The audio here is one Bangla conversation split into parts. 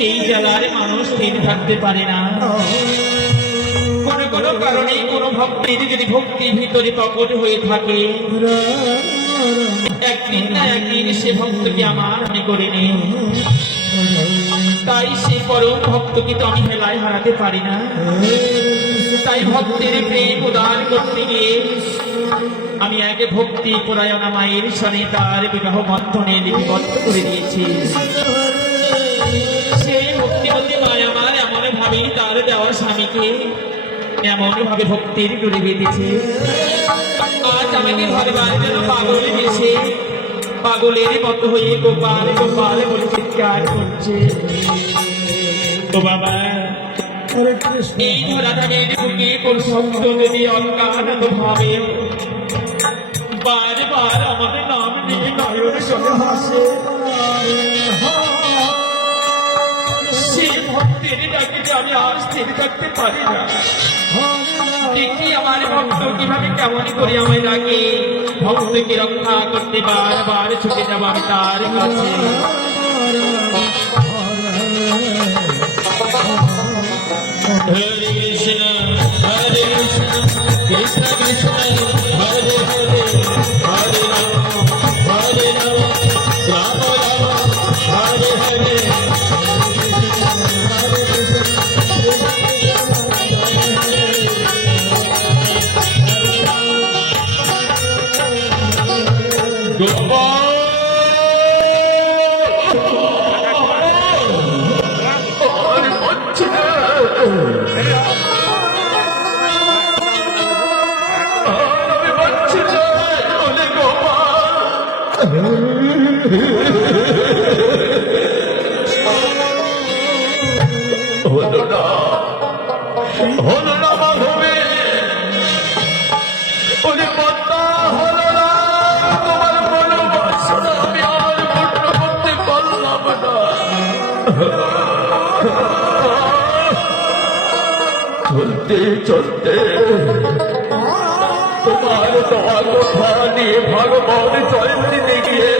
সেই জ্বালায় মানুষ স্থির থাকতে পারে না। কোনো কোনো কারণে কোনো ভক্তির যদি ভক্তির ভিতরে প্রকট হয়ে থাকে, একদিন না একদিন সে ভক্তকে আমার আমি করে নেই তাই সে পরম ভক্তকে তো আমি হেলায় হারাতে পারি না। তাই ভক্তের প্রেম উদার করতে গিয়ে আমি এক ভক্তি পরায়ণা মায়ের সনে তার বিবাহ বন্ধনে লিপিবদ্ধ করে দিয়েছি। ভাবে তার দেওয়া স্বামীকে এমন ভাবে ভক্তির ডুরে বেঁধেছে। আজ আমাকে ভগবান যেন পাগল এসে পাগলের মতো হয়ে গোপাল গোপাল বলে চিৎকার করছে। তো বাবা হরে এই ধরাধামের বুকে কোন শব্দ যদি অজ্ঞানত ভাবে বারবার আমার নাম নিয়ে নয়ন চলে হাসে। যে আমি আর স্থির থাকতে পারি না। কেমন করে আমায় ডাকে? ভক্তকে রক্ষা করতে বারবার ছুটে যাব তার কাছে। কৃষ্ণ কৃষ্ণ কৃষ্ণ কৃষ্ণ। হলো না হলো না মাধবে ওরে পদ্মা হলো না তোমার মনো চলতে চলতে তোমার কথা নিয়ে ভগবান জয়ন দিতে গিয়ে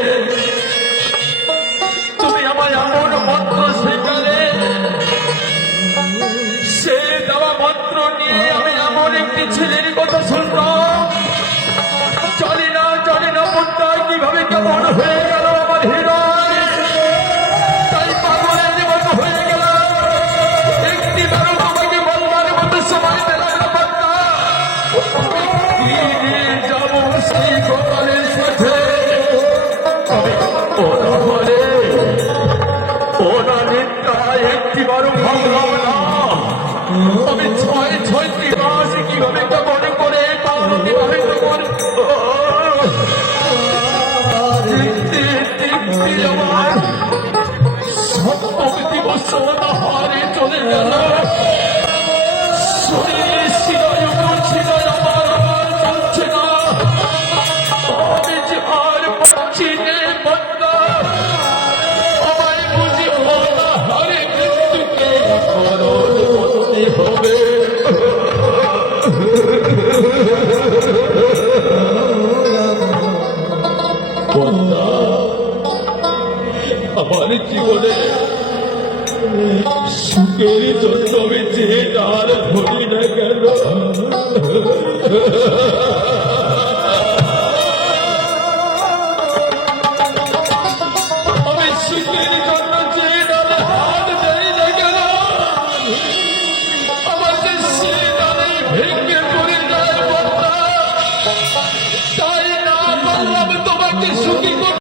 আমি আমি ছয় মাস কীভাবে কেমন করে পালন কীভাবে আমার সপ্তম দিবস হারে চলে গেল বন্ধা, আমার জীবনে সুখের জন্য আমি যে ডাল ধরি না কেন?